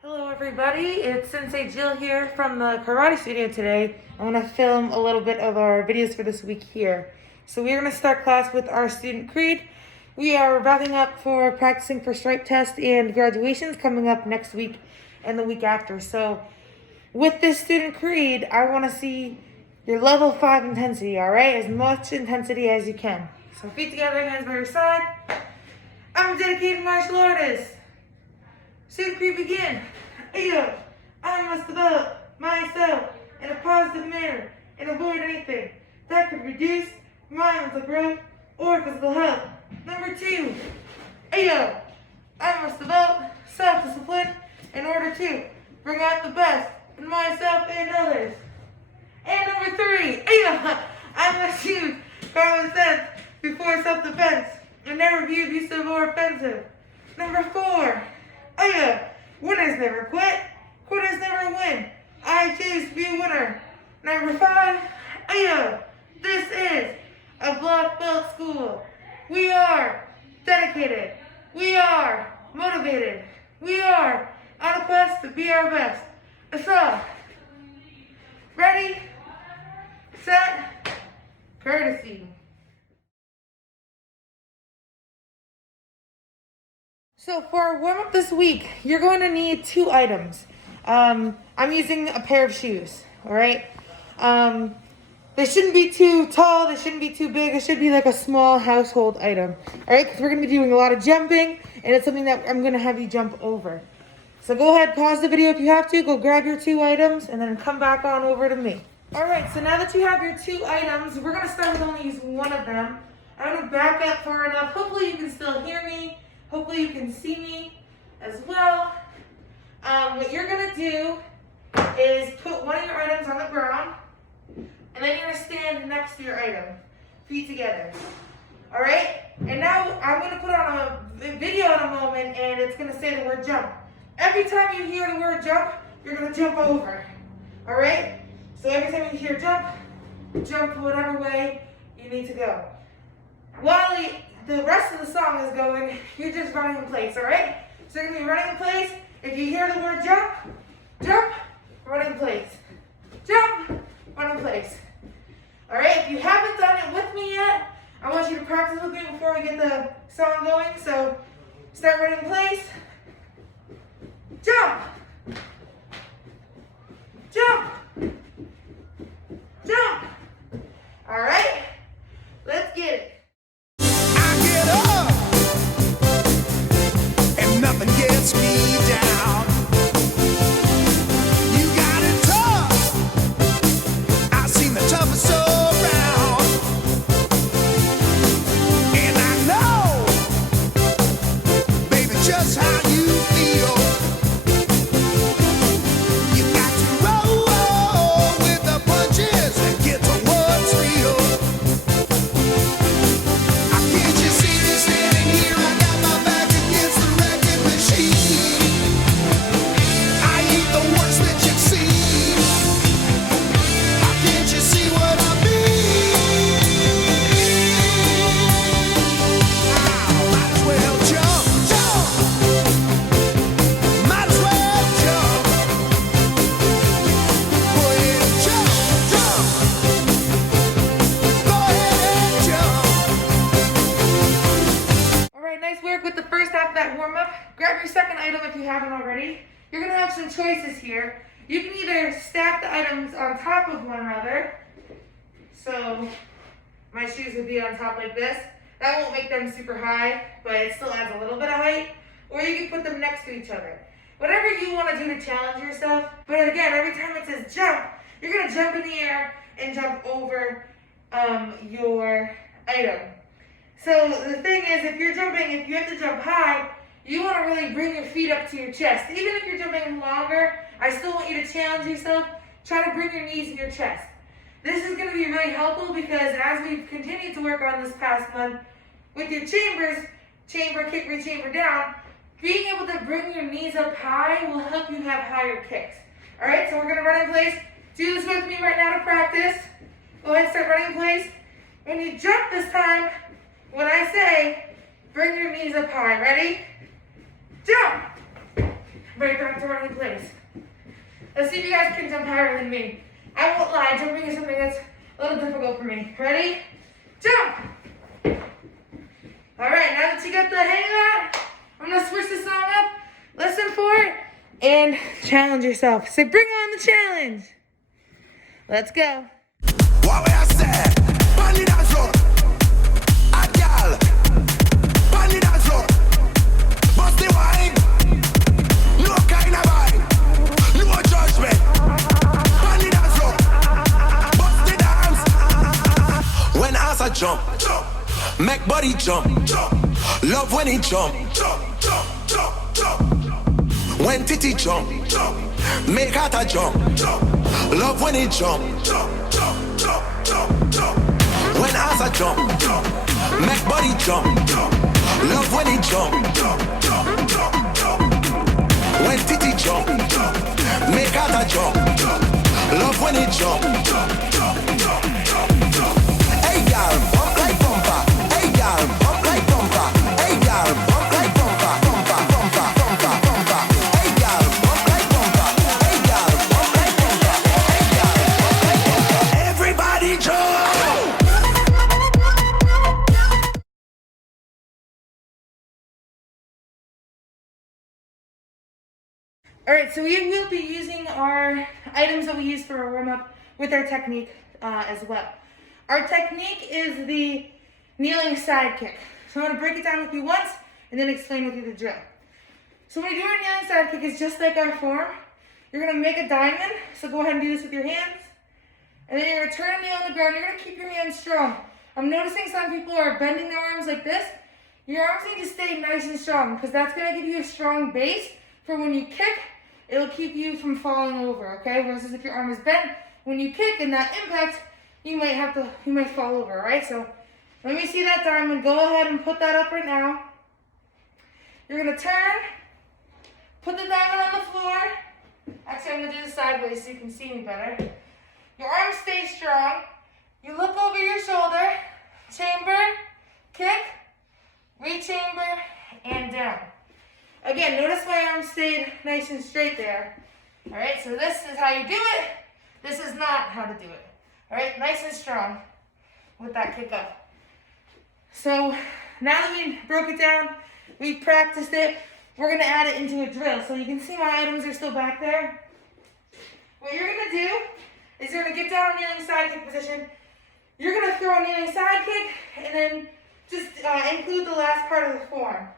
Hello everybody, it's Sensei Jill here from the karate studio today. I want to film a little bit of our videos for this week here. So we are going to start class with our student creed. We are wrapping up for practicing for stripe test and graduations coming up next week and the week after. So with this student creed, I want to see your level 5 intensity, alright? As much intensity as you can. So feet together, hands by your side. I'm a dedicated martial artist. Student creed begin. I must develop myself in a positive manner and avoid anything that could reduce my mental growth or physical health. Number 2, I must develop self-discipline in order to bring out the best in myself and others. And number 3, I must use common sense before self-defense and never be abusive or offensive. Number 4, winners never quit, quitters never win. I choose to be a winner. Number 5, this is a black belt school. We are dedicated. We are motivated. We are on a quest to be our best. So, ready, set, courtesy. So for our warm-up this week, you're going to need 2 items. I'm using a pair of shoes, all right? They shouldn't be too tall, they shouldn't be too big, it should be like a small household item, all right? Because we're going to be doing a lot of jumping, and it's something that I'm going to have you jump over. So go ahead, pause the video if you have to, go grab your 2 items, and then come back on over to me. All right, so now that you have your 2 items, we're going to start with only using one of them. I'm going to back up far enough. Hopefully you can still hear me. Hopefully you can see me as well. What you're going to do is put one of your items on the ground, and then you're going to stand next to your item, feet together. All right? And now I'm going to put on a video in a moment, and it's going to say the word jump. Every time you hear the word jump, you're going to jump over. All right? So every time you hear jump, jump whatever way you need to go. While the rest of the song is going, you're just running in place, all right? So you're going to be running in place. If you hear the word jump, jump, run in place. Jump, run in place. All right, if you haven't done it with me yet, I want you to practice with me before we get the song going. So start running in place. Jump. Jump. Jump. All right, let's get it. Nothing gets me down. You got it tough. I've seen the toughest around. And I know, baby, just how you feel. You got to roll with the punches and get to what's real. Can't you see me standing here? I got my back against the wrecking machine. I ain't the worst that you've seen. Can't you see what I mean? Might as well jump, jump. Might as well jump. Go ahead and jump, jump. Go ahead and jump. All right, nice work with the first half of that warm-up. Grab your second item if you haven't already. You're going to have some choices here. You can either stack the items on top of one another. So my shoes would be on top like this. That won't make them super high, but it still adds a little bit of height. Or you can put them next to each other. Whatever you want to do to challenge yourself. But again, every time it says jump, you're going to jump in the air and jump over your item. So the thing is, if you're jumping, if you have to jump high, you want to really bring your feet up to your chest. Even if you're jumping longer, I still want you to challenge yourself. Try to bring your knees in your chest. This is going to be really helpful because as we've continued to work on this past month, with your chambers, chamber, kick, re-chamber down, being able to bring your knees up high will help you have higher kicks. All right, so we're going to run in place. Do this with me right now to practice. Go ahead and start running in place. When you jump this time, when I say, bring your knees up high. Ready? Jump. right back to running place. Let's see if you guys can jump higher than me. I won't lie, jumping is something that's a little difficult for me. Ready? Jump! Alright, now that you got the hang of that, I'm gonna switch the song up, listen for it, and challenge yourself. So bring on the challenge. Let's go. What we I say? Bunny dance floor. A gal. Bunny dance floor. Bust the wine. No kind of vibe. No judgment. Bunny dance floor. Bust the dance. When ass a jump, make body jump. Love when he jump. When titty jump, make heart a jump. Love when he jump. When ass a jump, make body jump. Love when he jump. When titty jump, make heart a jump. Love when he jump. Hey girl, bump like bumper. Hey girl, bump like bumper. Hey girl, bump like bumper. Bumper, bumper, bumper, bumper. Hey girl, bump like bumper. Hey girl, bump like bumper. Hey girl, bump like bumper. Everybody jump. Alright, so we will be using our items that we use for our warm-up with our technique as well. Our technique is the kneeling side kick. So I'm going to break it down with you once and then explain with you the drill. So when you do our kneeling side kick, it's just like our form. You're going to make a diamond, so go ahead and do this with your hands. And then you're going to turn a knee on the ground. You're going to keep your hands strong. I'm noticing some people are bending their arms like this. Your arms need to stay nice and strong because that's going to give you a strong base for when you kick. It'll keep you from falling over, okay? Versus if your arm is bent, when you kick and that impact, you might fall over, right? So let me see that diamond. Go ahead and put that up right now. You're gonna turn, put the diamond on the floor. Actually, I'm gonna do this sideways so you can see me better. Your arms stay strong. You look over your shoulder, chamber, kick, re-chamber, and down. Again, notice my arms stayed nice and straight there. All right, so this is how you do it. This is not how to do it. All right, nice and strong with that kick up. So now that we broke it down, we've practiced it, we're gonna add it into a drill. So you can see my items are still back there. What you're gonna do is you're gonna get down in kneeling side kick position. You're gonna throw a kneeling side kick and then just include the last part of the form.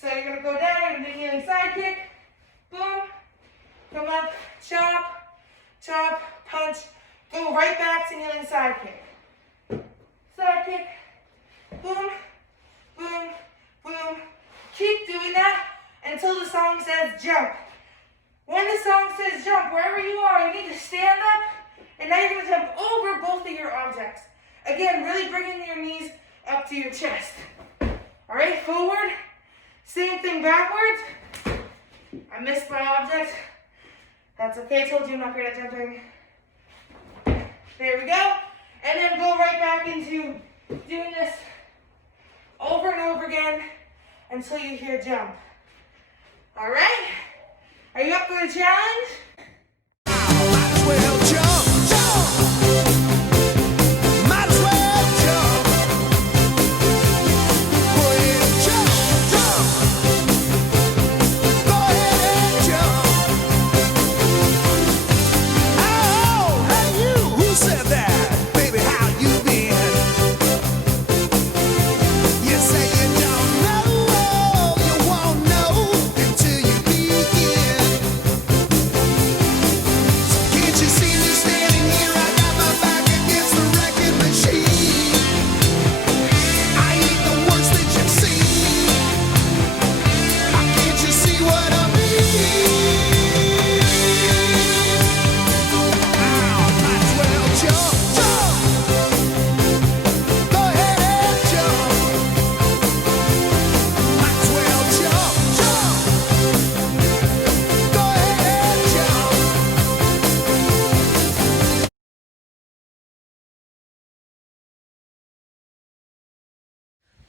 So you're gonna go down, you're gonna do kneeling side kick, boom, come up, chop, chop, punch, go right back to kneeling side kick. Side kick, boom, boom, boom. Keep doing that until the song says jump. When the song says jump, wherever you are, you need to stand up, and now you're gonna jump over both of your objects. Again, really bringing your knees up to your chest. All right, forward. Same thing backwards. I missed my object. That's okay, I told you I'm not great at jumping. There we go. And then go right back into doing this over and over again until you hear jump. All right? Are you up for the challenge? Might as well jump, jump. Might as well jump. Go ahead and jump, jump. Go ahead and jump. Oh, hey you, who said that? Baby, how you been? You say you don't know, you won't know until you begin.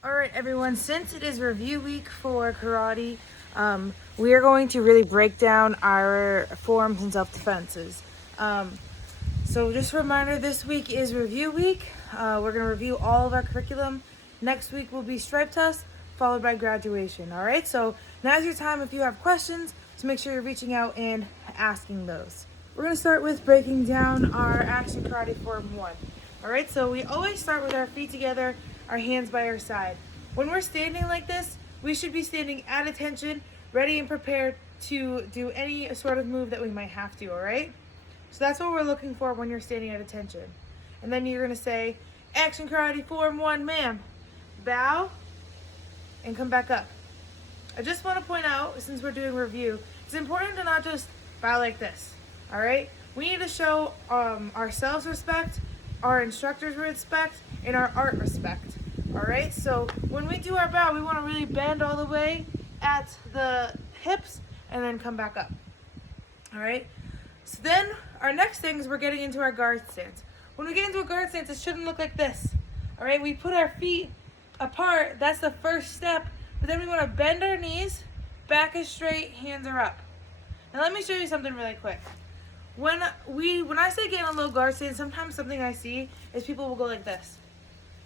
All right, everyone, since it is review week for karate, we are going to really break down our forms and self-defenses. So just a reminder, this week is review week. We're going to review all of our curriculum. Next week will be stripe test, followed by graduation. All right, so now's your time if you have questions, so make sure you're reaching out and asking those. We're going to start with breaking down our action karate form 1. All right, so we always start with our feet together, our hands by our side. When we're standing like this, we should be standing at attention, ready and prepared to do any sort of move that we might have to, all right? So that's what we're looking for when you're standing at attention. And then you're gonna say, action karate form 1, ma'am. Bow, and come back up. I just wanna point out, since we're doing review, it's important to not just bow like this, all right? We need to show ourselves respect, our instructors respect, and our art respect, all right? So when we do our bow, we wanna really bend all the way at the hips and then come back up, all right? So then our next thing is we're getting into our guard stance. When we get into a guard stance, it shouldn't look like this, all right? We put our feet apart, that's the first step, but then we wanna bend our knees, back is straight, hands are up. Now let me show you something really quick. When I say get in a low guard stance, sometimes something I see is people will go like this.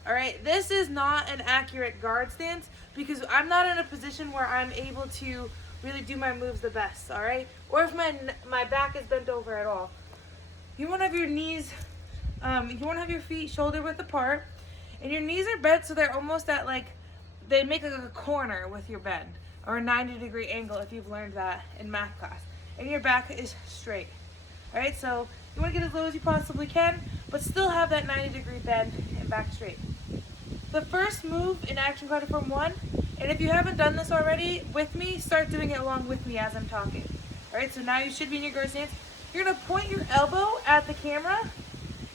All right, this is not an accurate guard stance because I'm not in a position where I'm able to really do my moves the best, all right? Or if my back is bent over at all. You want to have your knees, you want to have your feet shoulder width apart, and your knees are bent so they're almost at they make like a corner with your bend, or a 90-degree angle if you've learned that in math class. And your back is straight. All right, so you want to get as low as you possibly can, but still have that 90-degree bend and back straight. The first move in action karate form 1, and if you haven't done this already with me, start doing it along with me as I'm talking. All right, so now you should be in your guard stance. You're gonna point your elbow at the camera.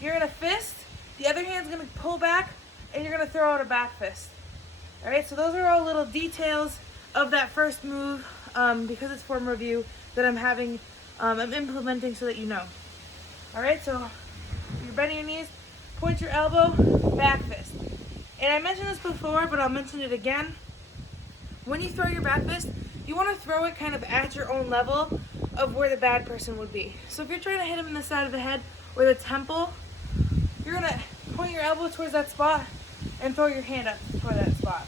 You're gonna fist. The other hand's gonna pull back, and you're gonna throw out a back fist. All right, so those are all little details of that first move because it's form review that I'm implementing so that you know. All right, so you're bending your knees, point your elbow, back fist. And I mentioned this before, but I'll mention it again. When you throw your back fist, you want to throw it kind of at your own level of where the bad person would be. So if you're trying to hit him in the side of the head or the temple, you're going to point your elbow towards that spot and throw your hand up toward that spot.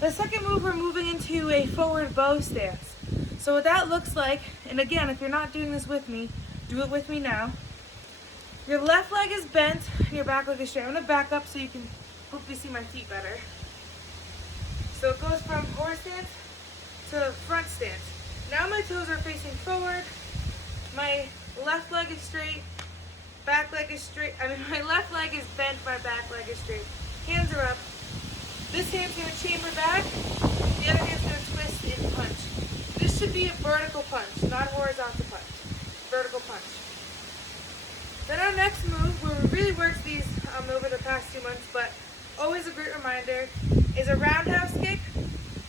The second move, we're moving into a forward bow stance. So what that looks like, and again, if you're not doing this with me, do it with me now. Your left leg is bent, and your back leg is straight. I'm going to back up so you can hopefully see my feet better. So it goes from horse stance to front stance. Now my toes are facing forward. My left leg is straight. Back leg is straight. My left leg is bent. My back leg is straight. Hands are up. This hand's going to chamber back. The other hand's going to twist and punch. This should be a vertical punch, not a horizontal punch. Vertical punch. Then our next move, where we really worked these over the past 2 months, but always a great reminder, is a roundhouse kick.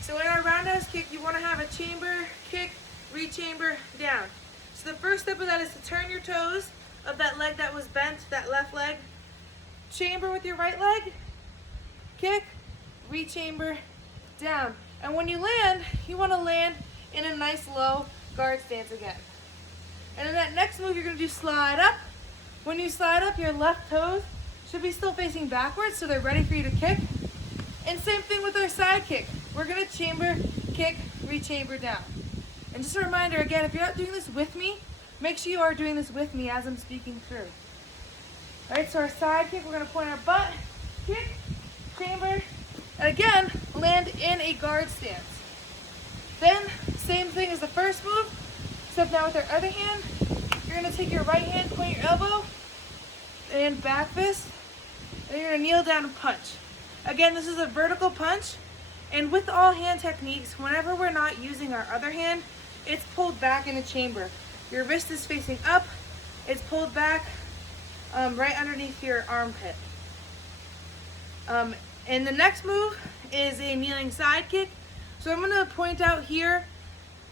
So in our roundhouse kick, you want to have a chamber, kick, re-chamber, down. So the first step of that is to turn your toes of that leg that was bent, that left leg, chamber with your right leg, kick, re-chamber, down. And when you land, you want to land in a nice low guard stance again. And in that next move, you're going to do slide up. When you slide up, your left toes should be still facing backwards so they're ready for you to kick. And same thing with our side kick. We're going to chamber, kick, re-chamber down. And just a reminder, again, if you're not doing this with me, make sure you are doing this with me as I'm speaking through. All right, so our side kick, we're going to point our butt, kick, chamber, and again, land in a guard stance. Then, same thing as the first move, except now with our other hand, you're going to take your right hand, point your elbow, and back fist, and you're going to kneel down and punch. Again, this is a vertical punch, and with all hand techniques, whenever we're not using our other hand, it's pulled back in a chamber. Your wrist is facing up, it's pulled back right underneath your armpit. And the next move is a kneeling side kick. So I'm going to point out here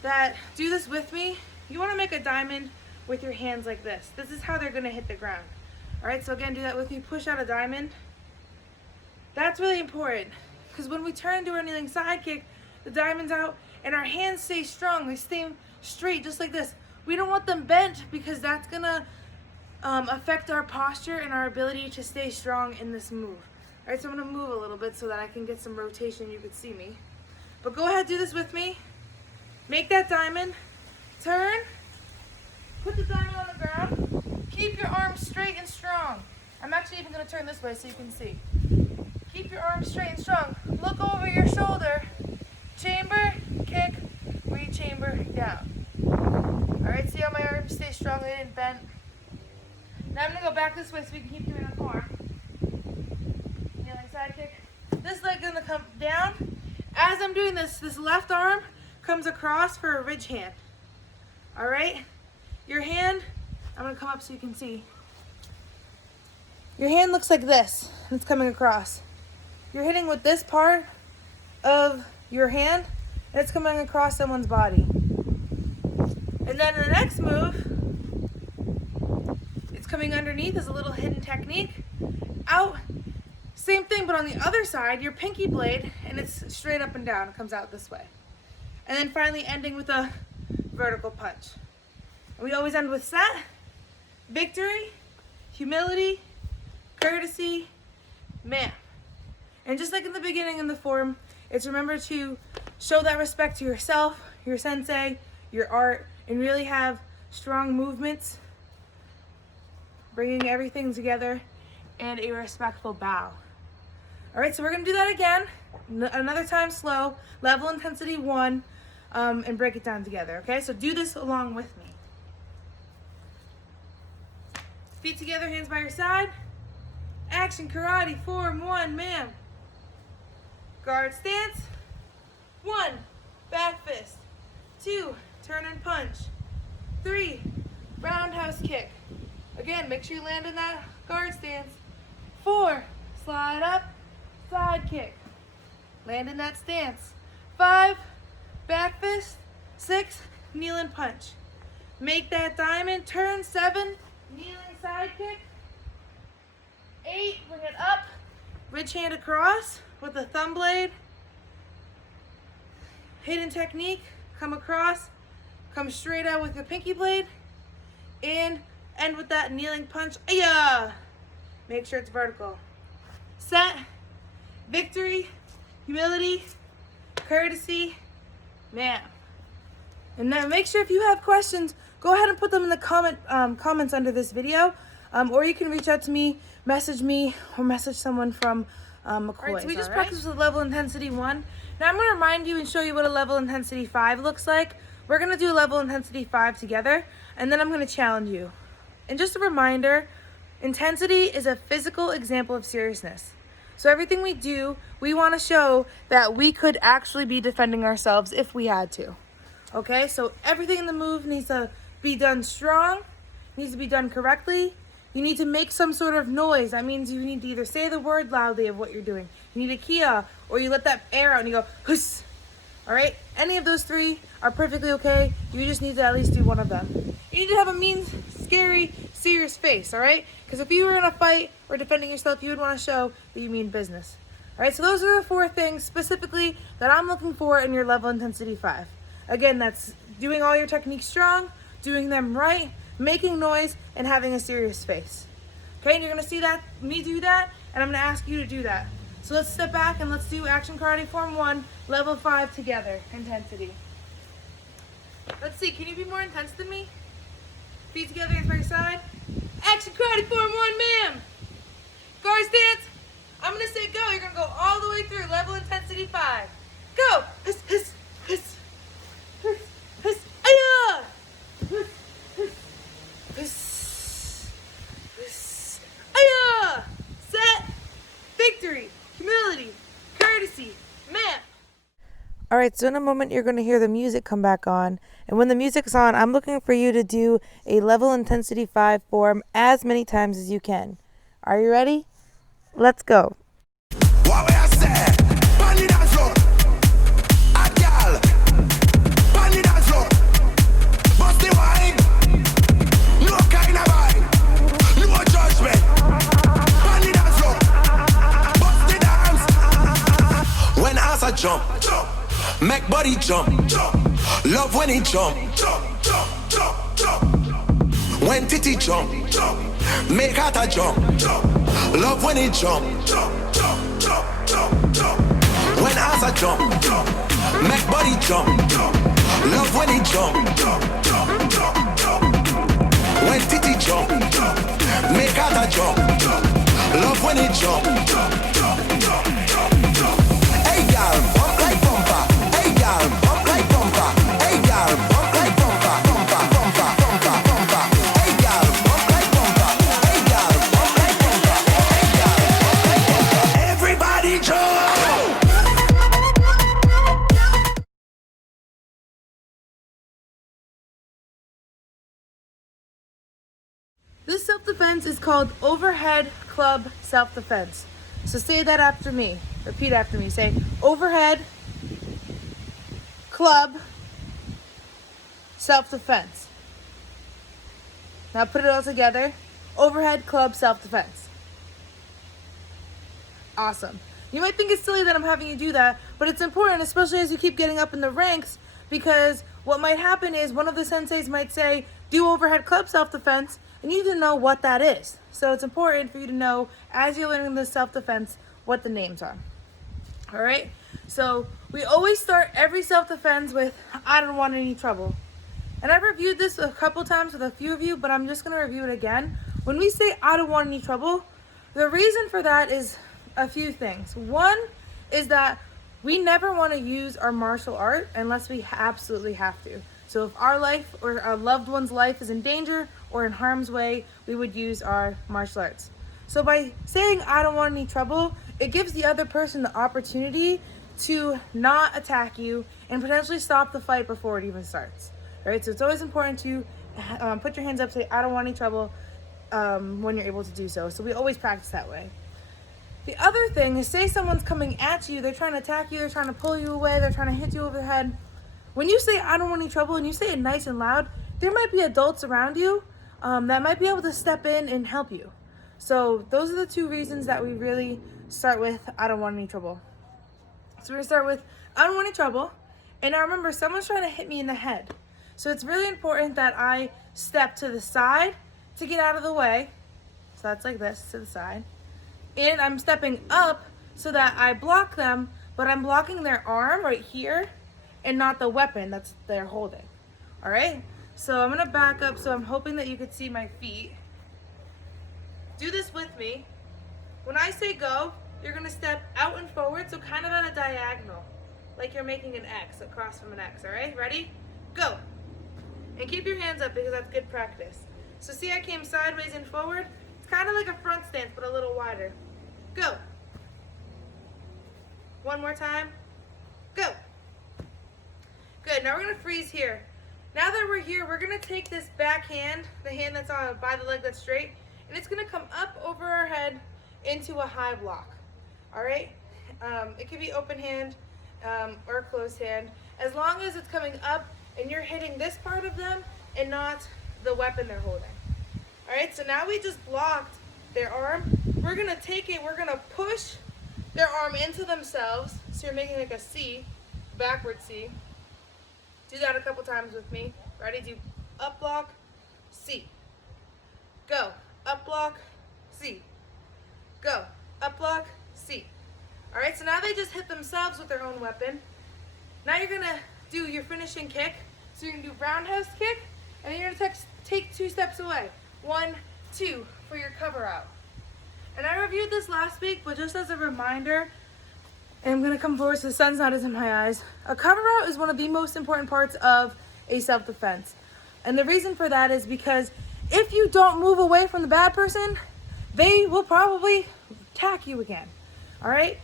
that, do this with me, you want to make a diamond with your hands like this. This is how they're going to hit the ground. All right, so again, do that with me. Push out a diamond. That's really important because when we turn into our kneeling side kick, the diamond's out and our hands stay strong. They stay straight, just like this. We don't want them bent because that's gonna affect our posture and our ability to stay strong in this move. All right, so I'm gonna move a little bit so that I can get some rotation. You could see me. But go ahead, do this with me. Make that diamond, turn, put the diamond on the ground, keep your arms straight and strong. I'm actually even gonna turn this way so you can see. Keep your arms straight and strong. Look over your shoulder, chamber, kick, re-chamber, down. All right, see how my arms stay strong, they didn't bend. Now I'm gonna go back this way so we can keep doing a form. Kneeling side kick. This leg is gonna come down. As I'm doing this, this left arm comes across for a ridge hand. All right? Your hand, I'm gonna come up so you can see. Your hand looks like this, and it's coming across. You're hitting with this part of your hand, and it's coming across someone's body. And then the next move, it's coming underneath as a little hidden technique. Out, same thing, but on the other side, your pinky blade, and it's straight up and down. It comes out this way. And then finally ending with a vertical punch. And we always end with set, victory, humility, courtesy, man. And just like in the beginning in the form, it's remember to show that respect to yourself, your sensei, your art, and really have strong movements, bringing everything together, and a respectful bow. All right, so we're gonna do that again, another time slow, level intensity 1, and break it down together, okay? So do this along with me. Feet together, hands by your side. Action karate, form 1, ma'am. Guard stance. 1, back fist. 2, turn and punch. 3, roundhouse kick. Again, make sure you land in that guard stance. 4, slide up, side kick. Land in that stance. 5, back fist. 6, kneel and punch. Make that diamond, turn. 7, kneeling side kick. 8, bring it up, ridge hand across with the thumb blade. Hidden technique, come across, come straight out with the pinky blade, and end with that kneeling punch. Ayah! Make sure it's vertical. Set, victory, humility, courtesy, man. And then make sure if you have questions, go ahead and put them in the comments under this video, or you can reach out to me, message me, or message someone from MAKOnline. All right, so we just practiced with level intensity 1. Now I'm going to remind you and show you what a level intensity 5 looks like. We're going to do a level intensity 5 together, and then I'm going to challenge you. And just a reminder, intensity is a physical example of seriousness. So everything we do, we want to show that we could actually be defending ourselves if we had to. Okay, so everything in the move needs to be done strong, needs to be done correctly. You need to make some sort of noise. That means you need to either say the word loudly of what you're doing. You need a kia, or you let that air out and you go, huss. All right? Any of those 3 are perfectly okay. You just need to at least do one of them. You need to have a mean, scary, serious face, all right? Because if you were in a fight or defending yourself, you would want to show that you mean business. All right? So those are the 4 things specifically that I'm looking for in your level intensity 5. Again, that's doing all your techniques strong, doing them right, making noise, and having a serious face. Okay, and you're gonna see that me do that, and I'm gonna ask you to do that. So let's step back and let's do action karate form 1, level 5 together, intensity. Let's see, can you be more intense than me? Feet together, hands by your side. Action karate form 1, ma'am. Guard stance. I'm gonna say go. You're gonna go all the way through level intensity 5. Go. Hiss, hiss, hiss, hiss, hiss. Ayah. Hiss, hiss, hiss, hiss. Ayah. Set. Victory. Humility. Courtesy. Man. All right, so in a moment you're going to hear the music come back on. And when the music's on, I'm looking for you to do a level intensity 5 form as many times as you can. Are you ready? Let's go. What we I say? Bandit and floor. A gal. Bandit and floor. Bust the wine. No kind of vibe. No judgment. Bandit and floor. Bust the dance. Make body jump. Love when it jump. When titty jump. Make heart a jump. Love when it jump. When ass a jump. Make body jump. Love when it jump. When titty jump. Make heart a jump. Love when it jump. Hey girl, bump like bumper. Hey girl, bump like bumper. Hey girl, bump like bumper. Bumper, bumper, bumper, bumper. Hey girl, bump like bumper. Hey girl, bump like bumper. Hey girl, bump like bumper. Everybody jump. This self-defense is called overhead club self-defense. So say that after me. Repeat after me. Say overhead club self-defense. Now put it all together. Overhead club self-defense. Awesome. You might think it's silly that I'm having you do that, but it's important, especially as you keep getting up in the ranks, because what might happen is one of the senseis might say, do overhead club self-defense, and you need to know what that is. So it's important for you to know, as you're learning this self-defense, what the names are. All right? So we always start every self-defense with, I don't want any trouble. And I've reviewed this a couple times with a few of you, but I'm just going to review it again. When we say, I don't want any trouble, the reason for that is a few things. One is that we never want to use our martial art unless we absolutely have to. So if our life or our loved one's life is in danger or in harm's way, we would use our martial arts. So by saying, I don't want any trouble, it gives the other person the opportunity to not attack you and potentially stop the fight before it even starts. Right? So it's always important to put your hands up, say, I don't want any trouble when you're able to do so. So we always practice that way. The other thing is, say someone's coming at you, they're trying to attack you, they're trying to pull you away, they're trying to hit you over the head. When you say, I don't want any trouble, and you say it nice and loud, there might be adults around you that might be able to step in and help you. So those are the two reasons that we really start with, I don't want any trouble. So we're gonna start with, I don't want any trouble. And now remember, someone's trying to hit me in the head. So it's really important that I step to the side to get out of the way. So that's like this, to the side. And I'm stepping up so that I block them, but I'm blocking their arm right here and not the weapon that's they're holding. All right? So I'm gonna back up, so I'm hoping that you could see my feet. Do this with me. When I say go, you're gonna step out and forward, so kind of at a diagonal, like you're making an X, across from an X, all right? Ready? Go. And keep your hands up because that's good practice. So see, I came sideways and forward. It's kind of like a front stance, but a little wider. Go. One more time. Go. Good, now we're gonna freeze here. Now that we're here, we're gonna take this back hand, the hand that's on by the leg that's straight, and it's gonna come up over our head into a high block. All right? It could be open hand or closed hand, as long as it's coming up and you're hitting this part of them and not the weapon they're holding. All right, so now we just blocked their arm. We're gonna take it, we're gonna push their arm into themselves. So you're making like a C, backward C. Do that a couple times with me. Ready? Do up block, C. Go. Up block, C. Go. Up block, C. All right, so now they just hit themselves with their own weapon. Now you're gonna do your finishing kick. So you're gonna do roundhouse kick, and then you're gonna take 2 steps away. 1, 2 for your cover out. And I reviewed this last week, but just as a reminder, and I'm gonna come forward so the sun's not as in my eyes. A cover out is one of the most important parts of a self-defense. And the reason for that is because if you don't move away from the bad person, they will probably attack you again. All right?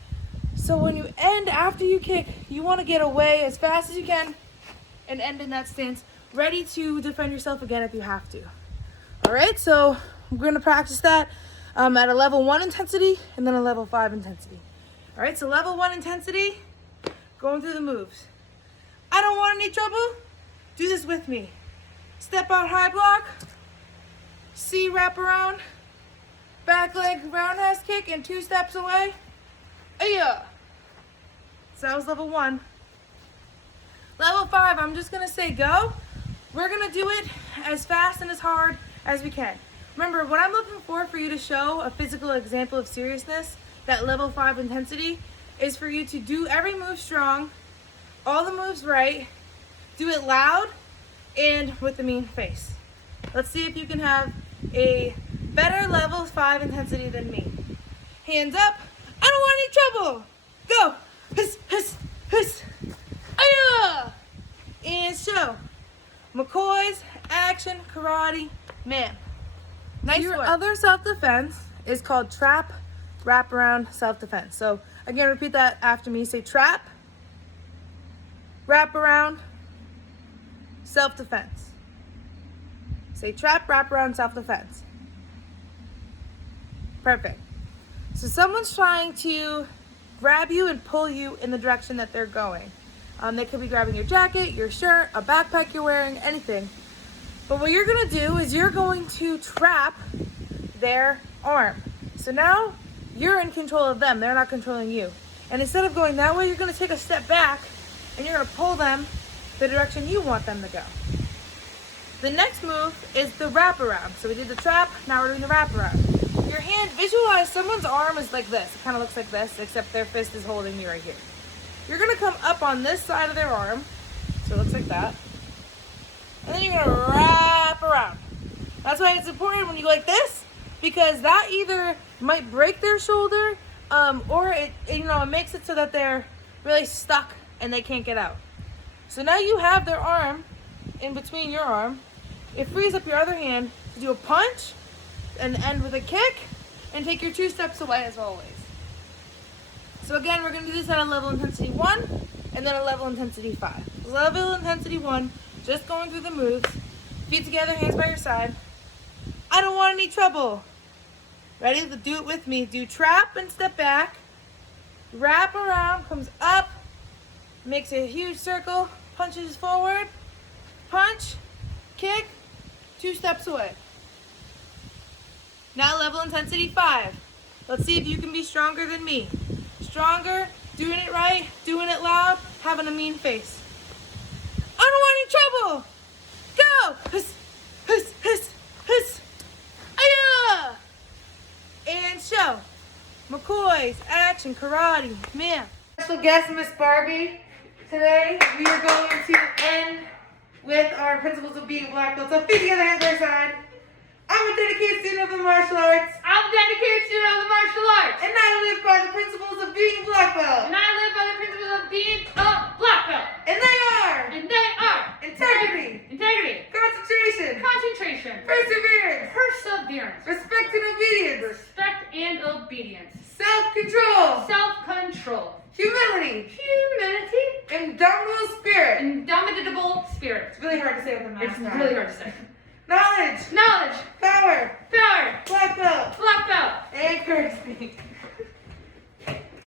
So when you end after you kick, you wanna get away as fast as you can and end in that stance, ready to defend yourself again if you have to. All right, so we're gonna practice that at a level 1 intensity and then a level 5 intensity. All right, so level 1 intensity, going through the moves. I don't want any trouble. Do this with me. Step out high block, C wrap around, back leg roundhouse kick, and 2 steps away. Yeah. So that was level 1. Level 5, I'm just gonna say go. We're gonna do it as fast and as hard as we can. Remember, what I'm looking for you to show a physical example of seriousness, that level 5 intensity, is for you to do every move strong, all the moves right, do it loud, and with the mean face. Let's see if you can have a better level 5 intensity than me. Hands up. I don't want any trouble. Go. Hiss, hiss, hiss. Aya! And show. MAKO's action karate man. Nice Your work. Other self-defense is called trap, wraparound, self-defense. So again, repeat that after me. Say trap, wraparound, self-defense. Say trap, wraparound, self-defense. Perfect. So someone's trying to grab you and pull you in the direction that they're going. They could be grabbing your jacket, your shirt, a backpack you're wearing, anything. But what you're gonna do is you're going to trap their arm. So now you're in control of them, they're not controlling you. And instead of going that way, you're gonna take a step back and you're gonna pull them the direction you want them to go. The next move is the wraparound. So we did the trap, now we're doing the wraparound. Your hand, visualize someone's arm is like this. It kind of looks like this, except their fist is holding you right here. You're gonna come up on this side of their arm, so it looks like that. And then you're gonna wrap around. That's why it's important when you go like this, because that either might break their shoulder, or it makes it so that they're really stuck and they can't get out. So now you have their arm in between your arm. It frees up your other hand to do a punch and end with a kick and take your 2 steps away as always. So again, we're gonna do this at a level intensity 1 and then a level intensity 5. Level intensity 1, just going through the moves. Feet together, hands by your side. I don't want any trouble. Ready? Do it with me. Do trap and step back. Wrap around, comes up, makes a huge circle, punches forward, punch, kick, 2 steps away. Now level intensity 5. Let's see if you can be stronger than me. Stronger, doing it right, doing it loud, having a mean face. I don't want any trouble. Go! Hiss, hiss, hiss, hiss. Aya! And show. MAKO's action karate man. Special guest, Miss Barbie. Today we are going to end with our principles of being black belt. So feet together, hands by your side. I'm a dedicated student of the martial arts. I'm a dedicated student of the martial arts. And I live by the principles of being black belt. And I live by the principles of being a black belt. And they are integrity, concentration, perseverance, respect and obedience, self-control, humility, indomitable spirit. It's really hard to say with a mask on. It's really hard to say. Knowledge, Knowledge, power, power, black belt, black belt, and courtesy.